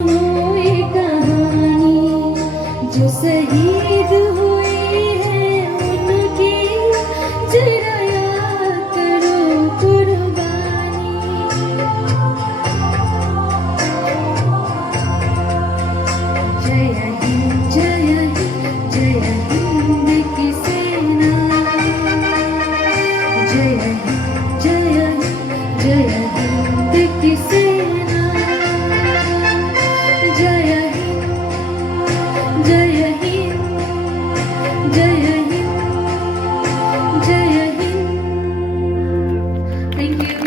ये कहानी जो शहीद हुए हैं उनकी जरा याद करो कुर्बानी। जय हिंद जय हिंद जय हिंद की सेना। जय हिंद जय हिंद जय हिंद की सेना। जय हिंद जय हिंद जय हिंद जय Hind. Thank you.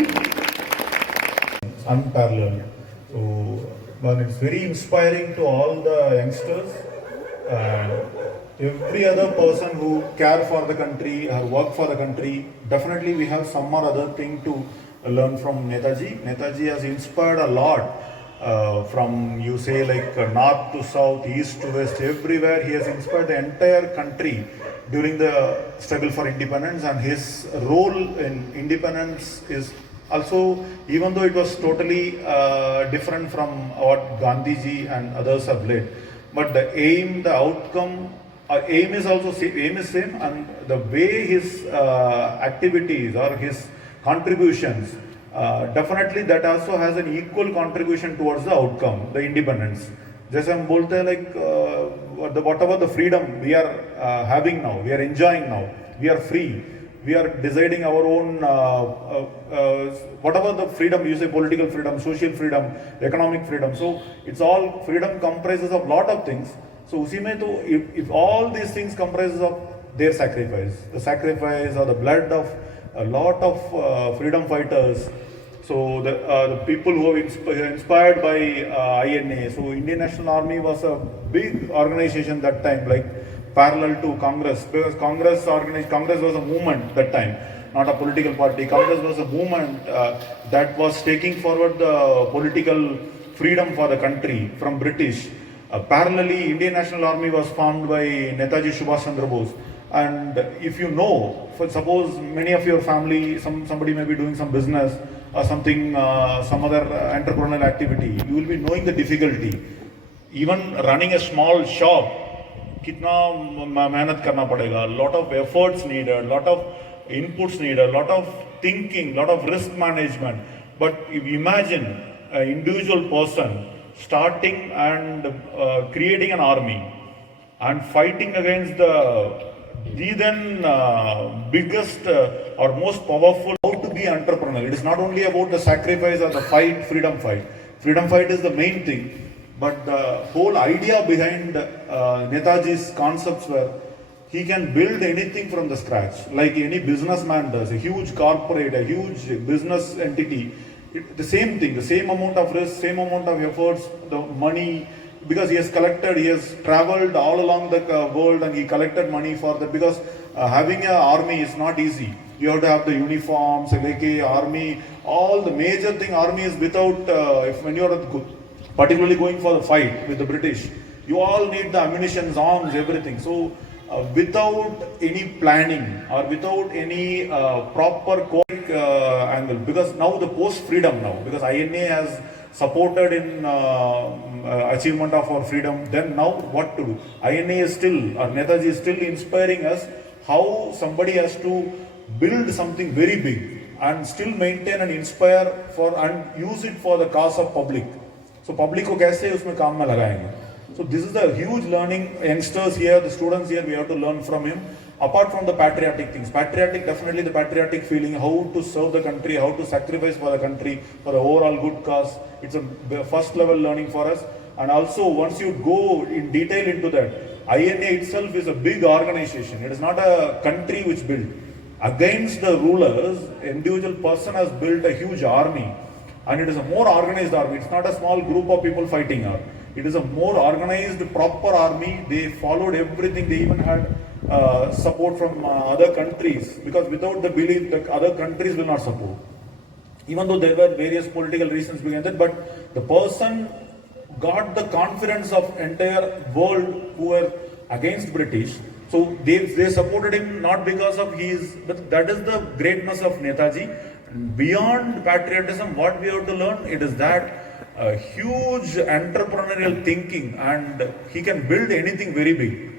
Unparalleled. So, well, it's very inspiring to all the youngsters and every other person who care for the country or work for the country. Definitely, we have some or other thing to learn from Netaji. Netaji has inspired a lot. From you say like north to south, east to west, everywhere he has inspired the entire country during the struggle for independence, and his role in independence is also, even though it was totally different from what Gandhiji and others have led, but the aim, the outcome, aim is also aim is same, and the way his activities or his contributions, definitely that also has an equal contribution towards the outcome, the independence. जैसे हम बोलते हैं like whatever the freedom we are having now, we are enjoying now, we are free, we are deciding our own whatever the freedom you say, political freedom, social freedom, economic freedom. So it's all freedom comprises of lot of things. So उसी में तो if all these things comprises of their sacrifice, the sacrifice or the blood of a lot of freedom fighters. So the people who are inspired by INA. So Indian National Army was a big organization that time, like parallel to Congress, because Congress was a movement that time, not a political party. Congress was a movement that was taking forward the political freedom for the country from British. Parallelly, Indian National Army was formed by Netaji Subhash Chandra Bose. And if you know, for suppose many of your family, somebody may be doing some business or something, some other entrepreneurial activity, you will be knowing the difficulty. Even running a small shop, कितना मेहनत करना पड़ेगा, lot of efforts needed, lot of inputs needed, lot of thinking, lot of risk management. But if you imagine an individual person starting and creating an army and fighting against the then biggest or most powerful, how to be entrepreneurial. It is not only about the sacrifice or the fight, freedom fight. Freedom fight is the main thing, but the whole idea behind Netaji's concepts were he can build anything from the scratch, like any businessman does, a huge corporate, a huge business entity. The same thing, the same amount of risk, same amount of efforts, the money, because he has traveled all along the world and he collected money for that, because having an army is not easy. You have to have the uniforms, like army, all the major thing army is without, when you are particularly going for the fight with the British, you all need the ammunition, arms, everything. So without any planning or without any proper angle, because now the post-freedom now, because INA has supported in achievement of our freedom, then now what to do? INA is still, or Netaji is still inspiring us how somebody has to build something very big and still maintain and inspire for and use it for the cause of public. So public को कैसे उसमें काम में लगाएंगे? So this is the huge learning. Youngsters here, the students here, we have to learn from him. Apart from the patriotic things, definitely the patriotic feeling, how to serve the country, how to sacrifice for the country, for the overall good cause. It's a first level learning for us. And also, once you go in detail into that, INA itself is a big organization. It is not a country which built. Against the rulers, individual person has built a huge army. And it is a more organized army. It's not a small group of people fighting her. It is a more organized, proper army. They followed everything. They even had support from other countries, because without the belief, the other countries will not support. Even though there were various political reasons behind that, but the person got the confidence of entire world who were against British. So they supported him not because of his, but that is the greatness of Netaji. Beyond patriotism, what we have to learn, it is that a huge entrepreneurial thinking, and he can build anything very big.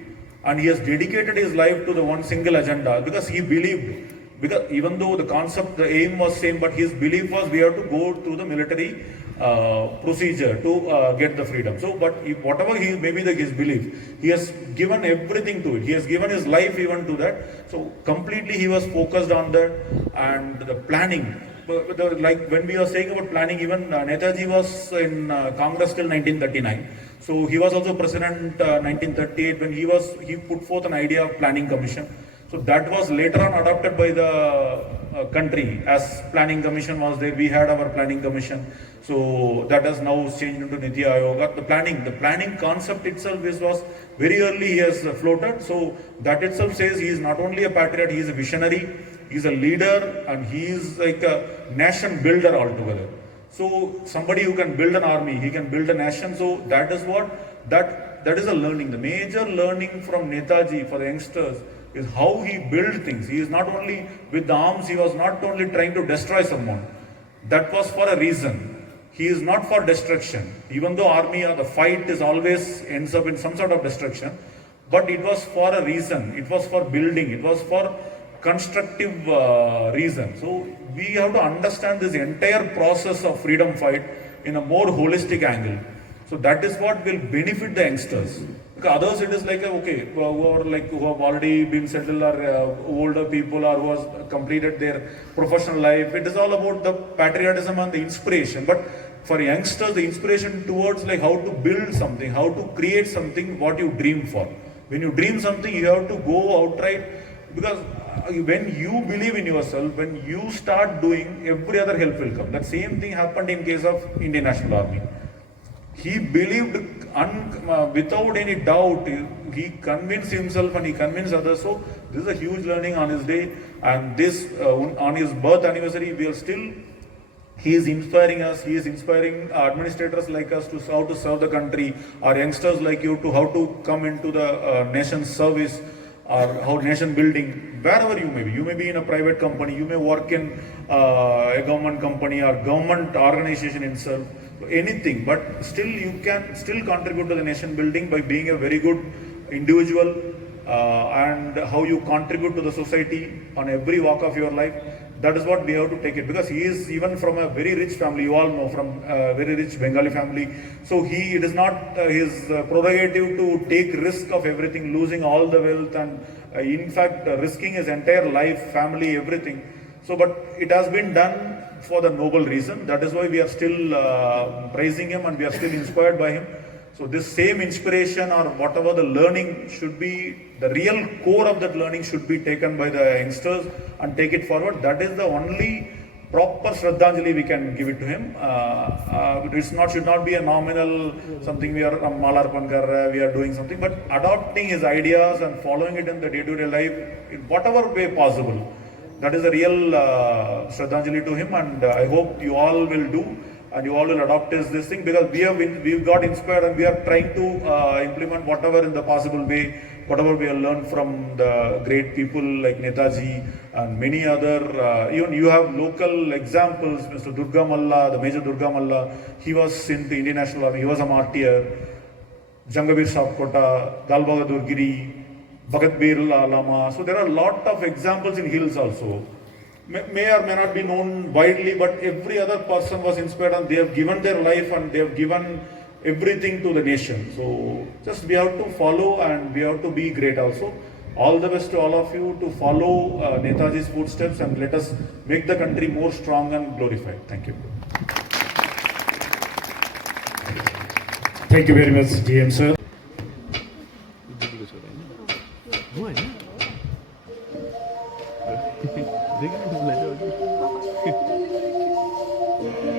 And he has dedicated his life to the one single agenda because he believed. Because even though the concept, the aim was same, but his belief was we have to go through the military procedure to get the freedom. So, but if, whatever he maybe his belief, he has given everything to it. He has given his life even to that. So completely he was focused on that and the planning. Like when we are saying about planning, even Netaji was in Congress till 1939. So he was also president 1938 when he put forth an idea of planning commission. So that was later on adopted by the country as planning commission was there. We had our planning commission. So that has now changed into Niti Ayoga. The planning concept itself was very early he has floated. So that itself says he is not only a patriot, he is a visionary, he is a leader, and he is like a nation builder altogether. So somebody who can build an army, he can build a nation. So that is what, that is a learning. The major learning from Netaji for the youngsters is how he built things. He is not only with the arms, he was not only trying to destroy someone. That was for a reason. He is not for destruction. Even though army or the fight is always ends up in some sort of destruction, but it was for a reason. It was for building. It was for constructive reason. So we have to understand this entire process of freedom fight in a more holistic angle. So that is what will benefit the youngsters. Because others it is like okay, who have already been settled, or older people, or who has completed their professional life. It is all about the patriotism and the inspiration. But for youngsters, the inspiration towards like how to build something, how to create something, what you dream for. When you dream something, you have to go outright, because when you believe in yourself, when you start doing, every other help will come. That same thing happened in case of Indian National Army. He believed without any doubt. He convinced himself and he convinced others. So this is a huge learning on his day, and this on his birth anniversary, we are still. He is inspiring us. He is inspiring administrators like us to how to serve the country. Our youngsters like you to how to come into the nation's service, or how nation building. Wherever you may be. You may be in a private company. You may work in a government company or government organization itself. Anything, but still you can still contribute to the nation building by being a very good individual, and how you contribute to the society on every walk of your life. That is what we have to take it, because he is even from a very rich family. You all know, from a very rich Bengali family. So it is not his prerogative to take risk of everything, losing all the wealth, and in fact risking his entire life, family, everything. So, but it has been done for the noble reason. That is why we are still praising him, and we are still inspired by him. So this same inspiration, or whatever the learning should be, the real core of that learning should be taken by the youngsters and take it forward. That is the only proper Shraddhanjali we can give it to him. Should not be a nominal something we are Malarpan kar rahe, we are doing something, but adopting his ideas and following it in the day-to-day life in whatever way possible. That is a real Shraddhanjali to him, and I hope you all will do, and you all will adopt this thing, because we've got inspired, and we are trying to implement whatever in the possible way, whatever we have learned from the great people like Netaji and many other. Even you have local examples. Mr. Durga Malla, the Major Durga Malla, he was in the Indian National Army. He was a martyr. Jangabir Sapkota, Dal Bahadur Giri, Bhagat Bir Lama. So there are a lot of examples in hills also. May or may not be known widely, but every other person was inspired, and they have given their life, and they have given everything to the nation. So just we have to follow, and we have to be great also. All the best to all of you to follow Netaji's footsteps, and let us make the country more strong and glorified. Thank you. Thank you very much, DM sir.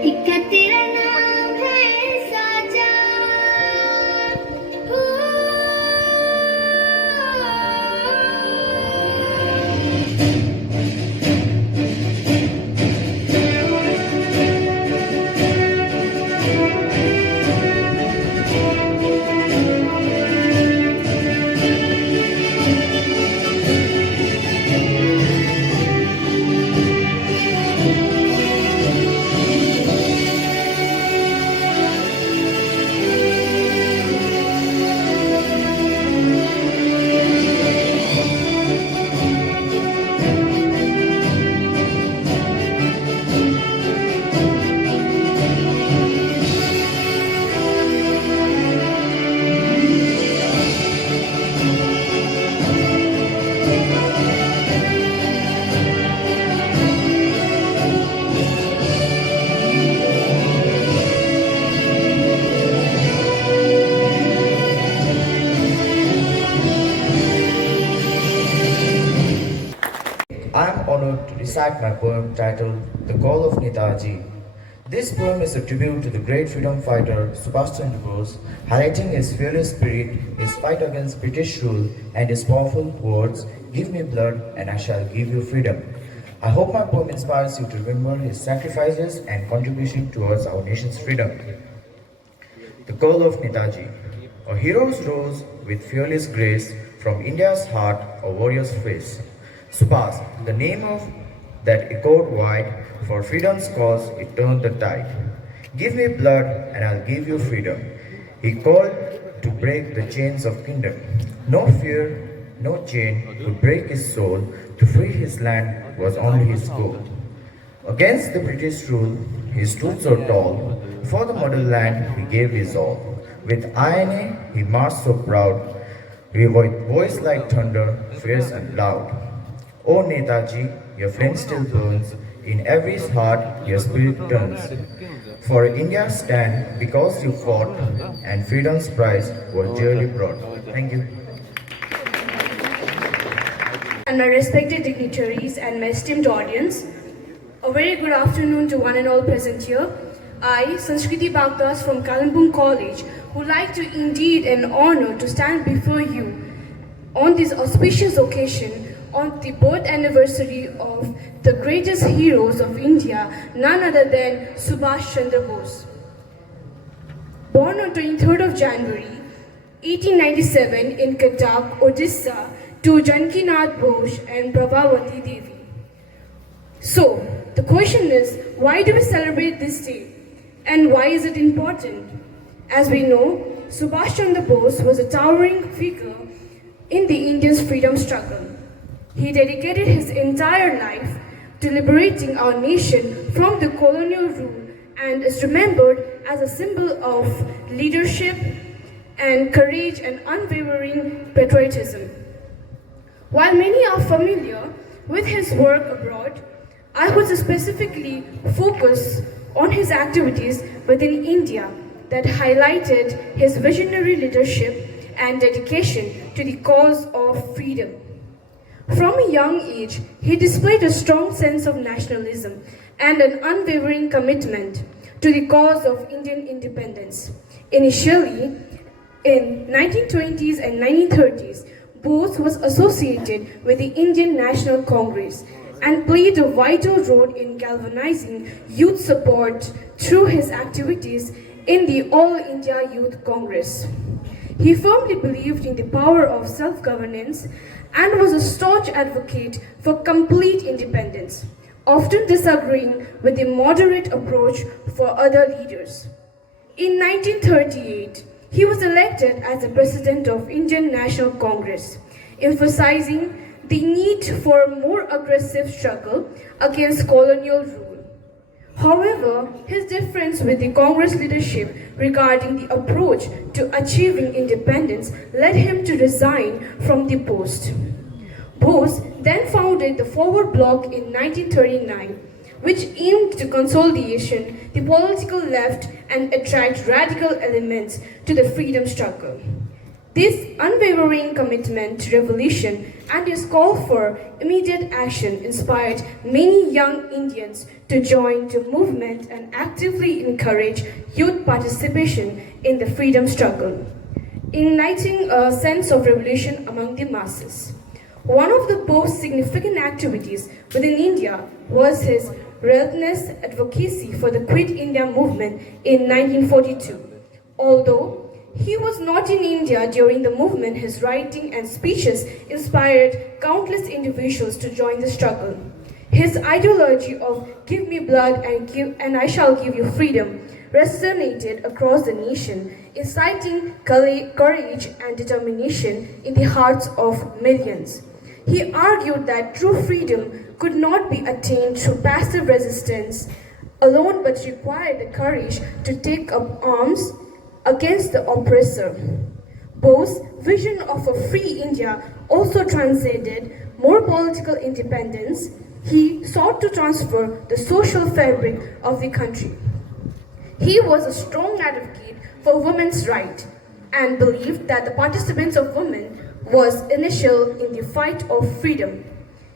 एक तेरा नाम है साजा, recite my poem titled The Call of Netaji. This poem is a tribute to the great freedom fighter Subhash Chandra Bose, highlighting his fearless spirit, his fight against British rule, and his powerful words, "Give me blood and I shall give you freedom." I hope my poem inspires you to remember his sacrifices and contribution towards our nation's freedom. The Call of Netaji. A hero's rose with fearless grace, from India's heart, a warrior's face. Subhas, the name of that echoed wide, for freedom's cause it turned the tide. Give me blood and I'll give you freedom. He called to break the chains of kingdom. No fear, no chain could break his soul. To free his land was only his goal. Against the British rule, he stood so tall. For the motherland he gave his all. With irony he marched so proud, with voice like thunder, fierce and loud. O Netaji, your flame still burns. In every heart your spirit turns. For India stand because you fought, and freedom's prize was dearly brought. Thank you. And my respected dignitaries and my esteemed audience, a very good afternoon to one and all present here. I, Sanskriti Bagdas from Kalimpong College, would like to indeed an honor to stand before you on this auspicious occasion on the birth anniversary of the greatest heroes of India, none other than Subhash Chandra Bose. Born on 23rd of January 1897 in Cuttack, Odisha, to Janakinath Bose and Prabhavati Devi. So, the question is, why do we celebrate this day? And why is it important? As we know, Subhash Chandra Bose was a towering figure in the Indian freedom struggle. He dedicated his entire life to liberating our nation from the colonial rule and is remembered as a symbol of leadership and courage and unwavering patriotism. While many are familiar with his work abroad, I would specifically focus on his activities within India that highlighted his visionary leadership and dedication to the cause of freedom. From a young age, he displayed a strong sense of nationalism and an unwavering commitment to the cause of Indian independence. Initially, in 1920s and 1930s, Bose was associated with the Indian National Congress and played a vital role in galvanizing youth support through his activities in the All India Youth Congress. He firmly believed in the power of self-governance and was a staunch advocate for complete independence, often disagreeing with the moderate approach for other leaders. In 1938, he was elected as the president of Indian National Congress, emphasizing the need for a more aggressive struggle against colonial rule. However, his difference with the Congress leadership regarding the approach to achieving independence led him to resign from the post. Bose then founded the Forward Bloc in 1939, which aimed to consolidation the political left and attract radical elements to the freedom struggle. This unwavering commitment to revolution and his call for immediate action inspired many young Indians to join the movement and actively encourage youth participation in the freedom struggle, igniting a sense of revolution among the masses. One of the most significant activities within India was his relentless advocacy for the Quit India movement in 1942. Although he was not in India during the movement, his writing and speeches inspired countless individuals to join the struggle. His ideology of "give me blood and I shall give you freedom" resonated across the nation, inciting courage and determination in the hearts of millions. He argued that true freedom could not be attained through passive resistance alone, but required the courage to take up arms against the oppressor. Bose's vision of a free India also transcended more political independence. He sought to transfer the social fabric of the country. He was a strong advocate for women's rights and believed that the participation of women was essential in the fight of freedom.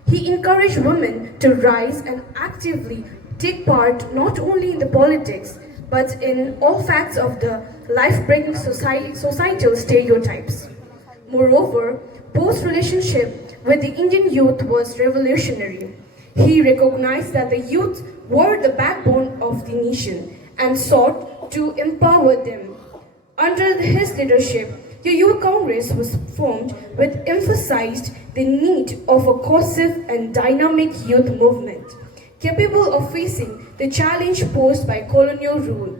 He encouraged women to rise and actively take part not only in the politics but in all facts of the life-breaking societal stereotypes. Moreover, Bose's relationship with the Indian youth was revolutionary. He recognized that the youth were the backbone of the nation and sought to empower them. Under his leadership, the Youth Congress was formed, which emphasized the need of a cohesive and dynamic youth movement, capable of facing the challenge posed by colonial rule.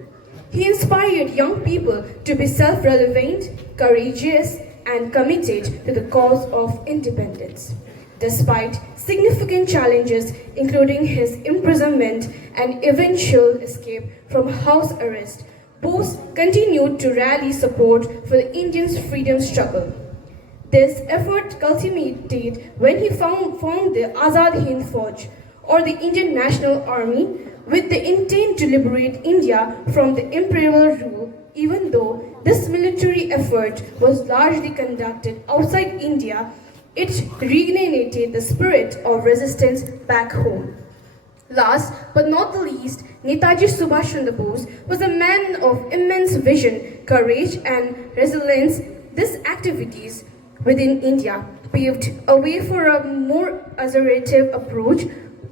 He inspired young people to be self-relevant, courageous, and committed to the cause of independence. Despite significant challenges, including his imprisonment and eventual escape from house arrest, Bose continued to rally support for the Indians' freedom struggle. This effort culminated when he formed the Azad Hind Fauj, or the Indian National Army, with the intent to liberate India from the imperial rule, even though this military effort was largely conducted outside India. It reignited the spirit of resistance back home. Last but not the least, Netaji Subhash Chandra Bose was a man of immense vision, courage, and resilience. These activities within India paved a way for a more assertive approach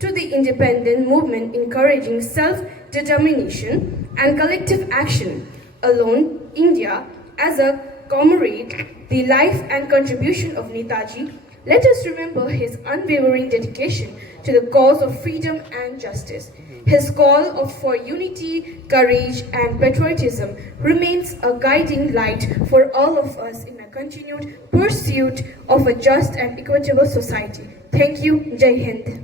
to the independent movement, encouraging self-determination and collective action. Alone, India, as a commemorate the life and contribution of Netaji, let us remember his unwavering dedication to the cause of freedom and justice. His call for unity, courage, and patriotism remains a guiding light for all of us in a continued pursuit of a just and equitable society. Thank you. Jai Hind.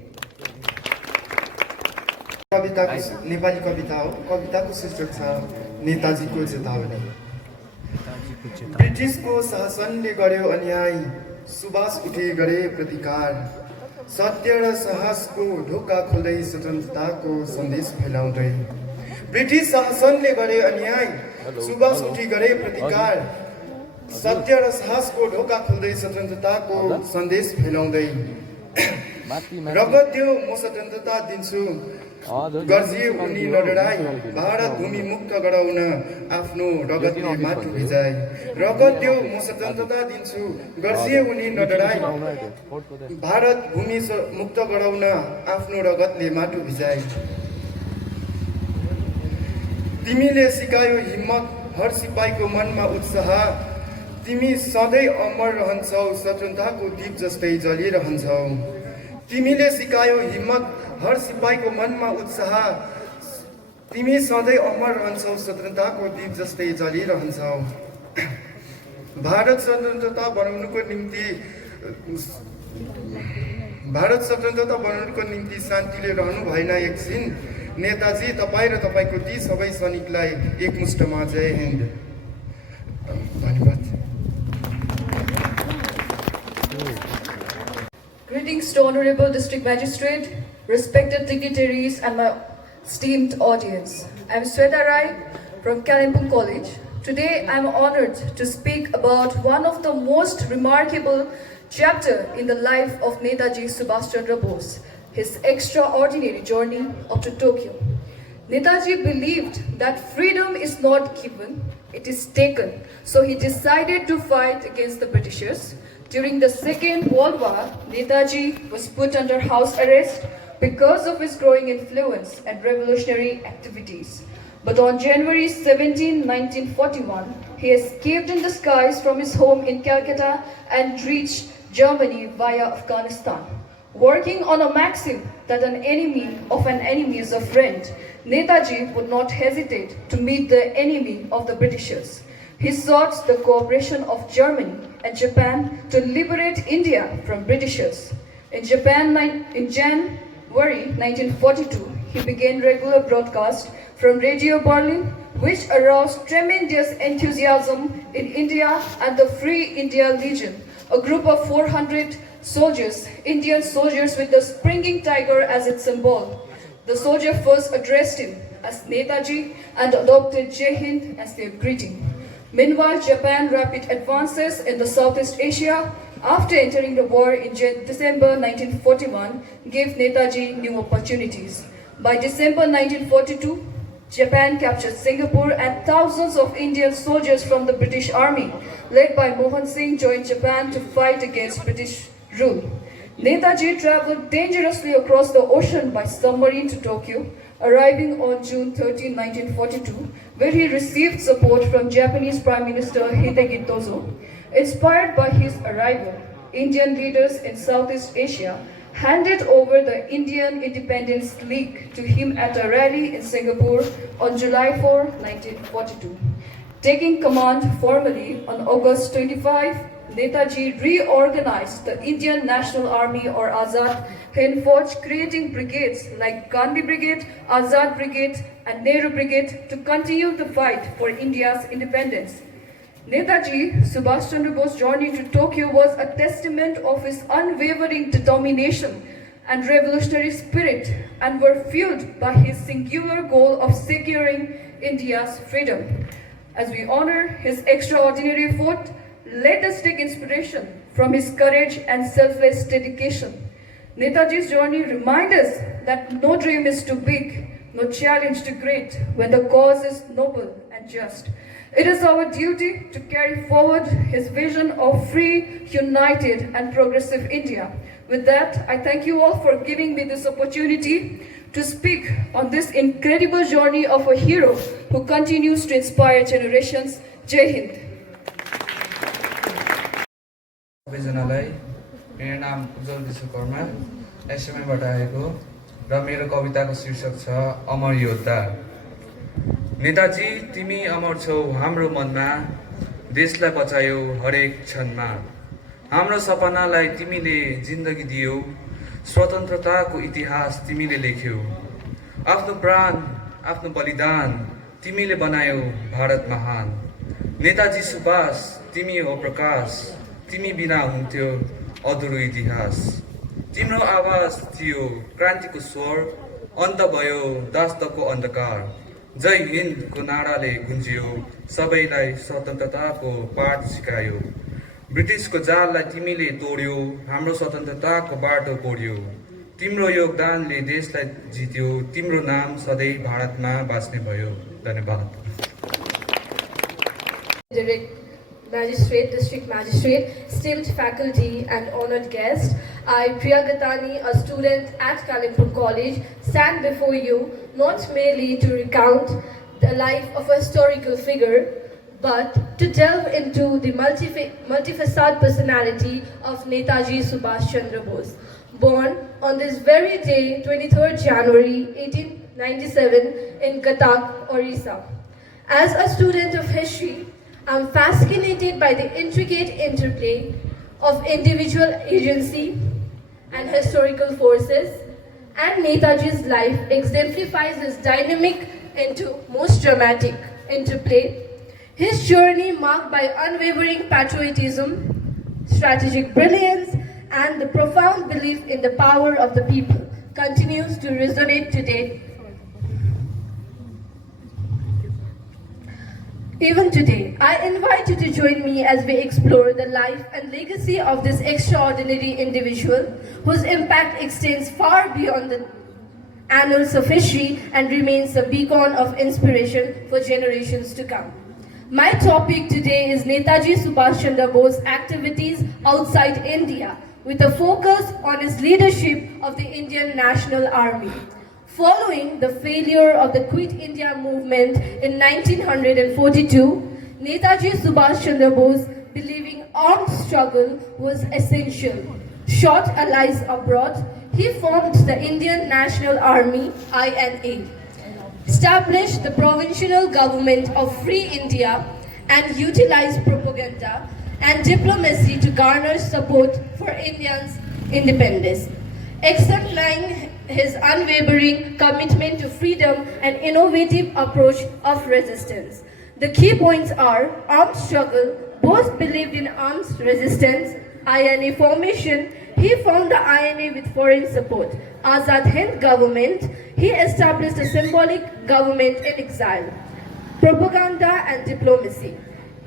Nepali कविता हो कविताको शीर्षक छ नेताजीको चेतावनी ब्रिटिसको शासनले गर्यो अन्याय सुबास उठे गरे प्रतिकार सत्य र साहसको ढोका खोल्दै स्वतन्त्रताको सन्देश फैलाउँदै ब्रिटिस शासनले गरे अन्याय सुबास उठे गरे प्रतिकार सत्य र साहसको ढोका खोल्दै स्वतन्त्रताको सन्देश फैलाउँदै रगत दियो म स्वतन्त्रता दिन्छु गर्जिए उनी नडराई भारत भूमि मुक्त गराउन आफ्नो रगतले माटो भिजाई रगत दियो म स्वतन्त्रता दिन्छु गर्जिए उनी नडराई भारत भूमि मुक्त गराउन आफ्नो रगतले माटो भिजाई तिमीले सिकायो हिम्मत हर सिपाहीको मनमा उत्साह तिमी सधैँ अमर रहन्छौ स्वतन्त्रताको दीप जस्तै जलिरहन्छौ तिमीले सिकायो हिम्मत हर सिपाहीको मनमा उत्साह तिमी सधैँ अमर रहन्छौ स्वतन्त्रताको दीप जस्तै जलिरहन्छौ भारत स्वतन्त्रता बनाउनुको निम्ति शान्तिले रहनु भएन एकछिन नेताजी तपाईँ र तपाईँको ती सबै सैनिकलाई एकमुष्टमा जय हिन्द धन्यवाद Greetings to Honorable District Magistrate, respected dignitaries and my esteemed audience. I am Sweta Rai from Kalimpong College. Today I am honored to speak about one of the most remarkable chapter in the life of Netaji Subhash Chandra Bose, his extraordinary journey up to Tokyo. Netaji believed that freedom is not given, it is taken. So he decided to fight against the Britishers. During the Second World War, Netaji was put under house arrest because of his growing influence and revolutionary activities. But on January 17, 1941, he escaped in disguise from his home in Calcutta and reached Germany via Afghanistan. Working on a maxim that an enemy of an enemy is a friend, Netaji would not hesitate to meet the enemy of the Britishers. He sought the cooperation of Germany and Japan to liberate India from Britishers. In January 1942, he began regular broadcast from Radio Berlin, which aroused tremendous enthusiasm in India and the Free India Legion, a group of 400 soldiers, Indian soldiers with the springing tiger as its symbol. The soldier first addressed him as Netaji and adopted Jai Hind as their greeting. Meanwhile, Japan's rapid advances in the Southeast Asia after entering the war in December 1941, gave Netaji new opportunities. By December 1942, Japan captured Singapore and thousands of Indian soldiers from the British Army, led by Mohan Singh, joined Japan to fight against British rule. Netaji traveled dangerously across the ocean by submarine to Tokyo, arriving on June 13, 1942, where he received support from Japanese Prime Minister Hideki Tozo. Inspired by his arrival, Indian leaders in Southeast Asia handed over the Indian Independence League to him at a rally in Singapore on July 4, 1942. Taking command formally on August 25, Netaji reorganized the Indian National Army or Azad Hind Fauj, creating brigades like Gandhi Brigade, Azad Brigade and Nehru Brigade to continue the fight for India's independence. Netaji Subhash Chandra Bose's journey to Tokyo was a testament of his unwavering determination and revolutionary spirit, and were fueled by his singular goal of securing India's freedom. As we honor his extraordinary effort, let us take inspiration from his courage and selfless dedication. Netaji's journey reminds us that no dream is too big, no challenge too great when the cause is noble and just. It is our duty to carry forward his vision of free, united and progressive India. With that, I thank you all for giving me this opportunity to speak on this incredible journey of a hero who continues to inspire generations. Jai Hind. सबैजनालाई मेरो नाम उज्जवल विश्वकर्मा एसएमबाट आएको र मेरो कविताको शीर्षक छ अमर योद्धा। नेताजी तिमी अमर छौ हाम्रो मनमा, देशलाई बचायौ हरेक क्षणमा। हाम्रो सपनालाई तिमीले जिन्दगी दियौ, स्वतन्त्रताको इतिहास तिमीले लेख्यौ। आफ्नो प्राण आफ्नो बलिदान तिमीले बनायौ भारत महान। नेताजी सुभाष तिमी हो प्रकाश, तिमी बिना हुन्थ्यो अधुरो इतिहास। तिम्रो आवाज थियो क्रान्तिको स्वर, अन्त भयो दासताको अन्धकार। जय हिन्दको नाराले गुन्जियो, सबैलाई स्वतन्त्रताको पाठ सिकायो। ब्रिटिसको जाललाई तिमीले तोड्यौ, हाम्रो स्वतन्त्रताको बाटो कोड्यौ। तिम्रो योगदानले देशलाई जित्यो, तिम्रो नाम सधैँ भारतमा बाँच्ने भयो। धन्यवाद। District Magistrate, esteemed faculty and honored guests, I, Priya Gatani, a student at Kalimpur College, stand before you not merely to recount the life of a historical figure, but to delve into the multifaceted personality of Netaji Subhash Chandra Bose. Born on this very day, 23rd January 1897 in Cuttack, Orissa. As a student of history, I'm fascinated by the intricate interplay of individual agency and historical forces, and Netaji's life exemplifies this dynamic into most dramatic interplay. His journey, marked by unwavering patriotism, strategic brilliance, and the profound belief in the power of the people, continues to resonate today. Even today, I invite you to join me as we explore the life and legacy of this extraordinary individual whose impact extends far beyond the annals of history and remains a beacon of inspiration for generations to come. My topic today is Netaji Subhash Chandra Bose's activities outside India, with a focus on his leadership of the Indian National Army. Following the failure of the Quit India movement in 1942, Netaji Subhash Chandra Bose, believing armed struggle was essential, sought allies abroad. He formed the Indian National Army, INA, established the provincial government of Free India, and utilized propaganda and diplomacy to garner support for Indians' independence, exemplifying his unwavering commitment to freedom and innovative approach of resistance. The key points are armed struggle. Bose believed in armed resistance. INA formation. He formed the INA with foreign support. Azad Hind government. He established a symbolic government in exile. Propaganda and diplomacy.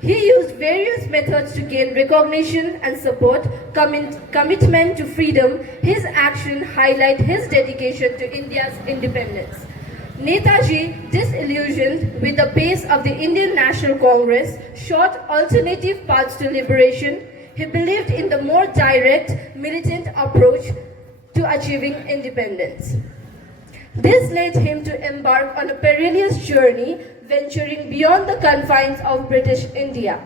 He used various methods to gain recognition and support, commitment to freedom. His action highlight his dedication to India's independence. Netaji, disillusioned with the pace of the Indian National Congress, sought alternative paths to liberation. He believed in the more direct, militant approach to achieving independence. This led him to embark on a perilous journey, venturing beyond the confines of British India.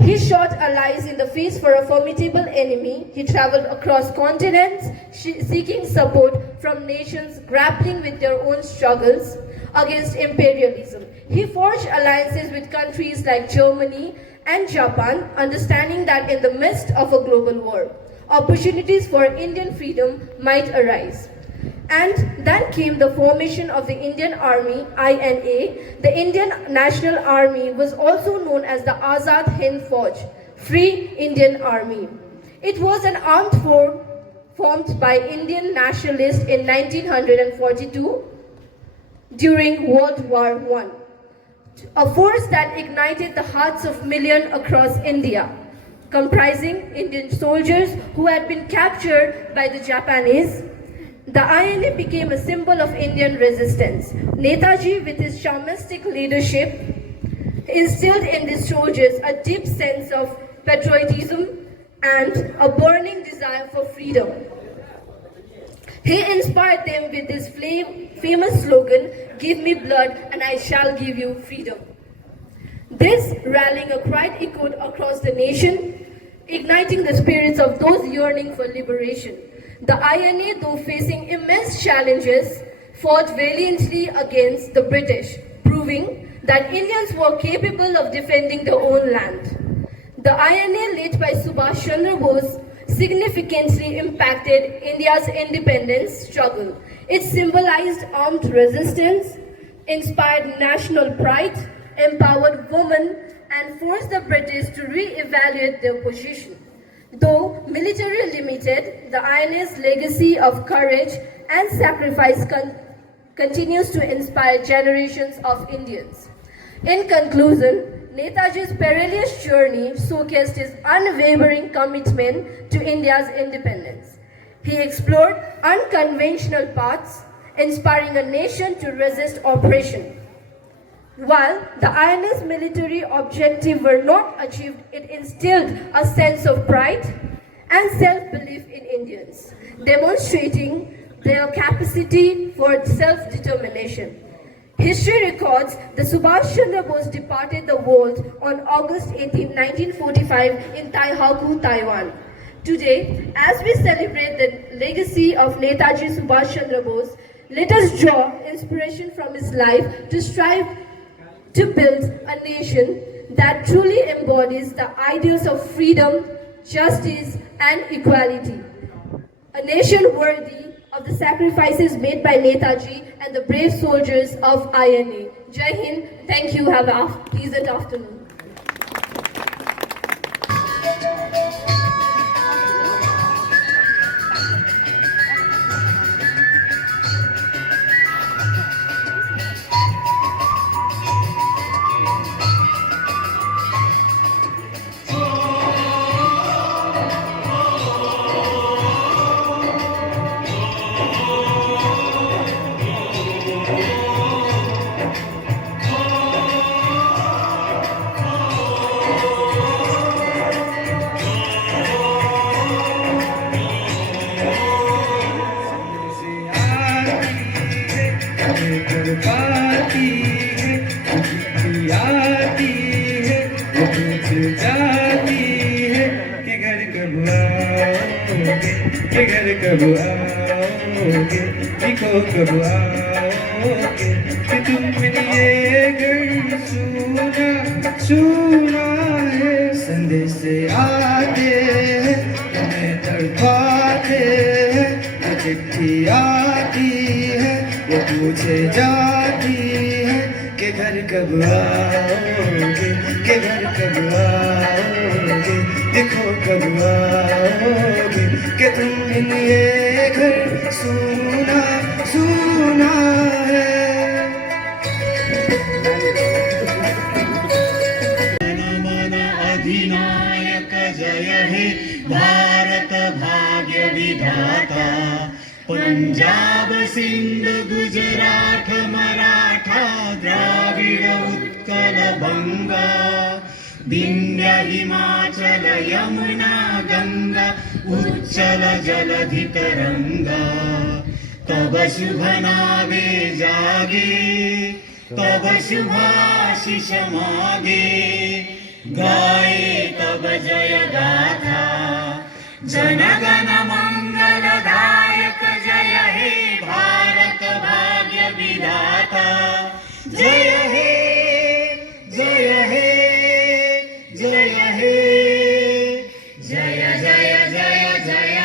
He sought allies in the face for a formidable enemy. He traveled across continents, seeking support from nations grappling with their own struggles against imperialism. He forged alliances with countries like Germany and Japan, understanding that in the midst of a global war, opportunities for Indian freedom might arise. And then came the formation of the Indian Army, INA. The Indian National Army was also known as the Azad Hind Fauj, Free Indian Army. It was an armed force formed by Indian nationalists in 1942 during World War I. A force that ignited the hearts of millions across India, comprising Indian soldiers who had been captured by the Japanese. The INA became a symbol of Indian resistance. Netaji, with his charmistic leadership, instilled in the soldiers a deep sense of patriotism and a burning desire for freedom. He inspired them with his famous slogan, "Give me blood and I shall give you freedom." This rallying cry echoed across the nation, igniting the spirits of those yearning for liberation. The INA, though facing immense challenges, fought valiantly against the British, proving that Indians were capable of defending their own land. The INA, led by Subhash Chandra Bose, significantly impacted India's independence struggle. It symbolized armed resistance, inspired national pride, empowered women, and forced the British to re-evaluate their position. Though military limited, the INA's legacy of courage and sacrifice continues to inspire generations of Indians. In conclusion, Netaji's perilous journey showcased his unwavering commitment to India's independence. He explored unconventional paths, inspiring a nation to resist oppression. While the INA's military objectives were not achieved, it instilled a sense of pride and self-belief in Indians, demonstrating their capacity for self-determination. History records that Subhash Chandra Bose departed the world on August 18, 1945 in Taihaku, Taiwan. Today, as we celebrate the legacy of Netaji Subhash Chandra Bose, let us draw inspiration from his life to strive to build a nation that truly embodies the ideals of freedom, justice, and equality. A nation worthy of the sacrifices made by Netaji and the brave soldiers of INA. Jai Hind, thank you, have a pleasant afternoon. संदेश आते हैं तुम्हें तड़पाते हैं जो चिट्ठी आती है वो पूछे जाती है कि घर कब आओगे, कि घर कब आओगे, देखो कब आओगे, कि तुम ये घर सुना सुना है। अधिनायक जय हे भारत भाग्य विधाता पंजाब सिंध गुजरात मराठा द्राविड उत्कल बंगा विंध्य हिमाचल यमुना गंगा उच्चल जलधि तरंगा तब शुभ नावे जागे तब शुभाशिष मागे गाए तब जय गाथा जनगण मंगलदायक जय हे भारत भाग्य विधाता जय हे जय हे जय हे जय जय जय जय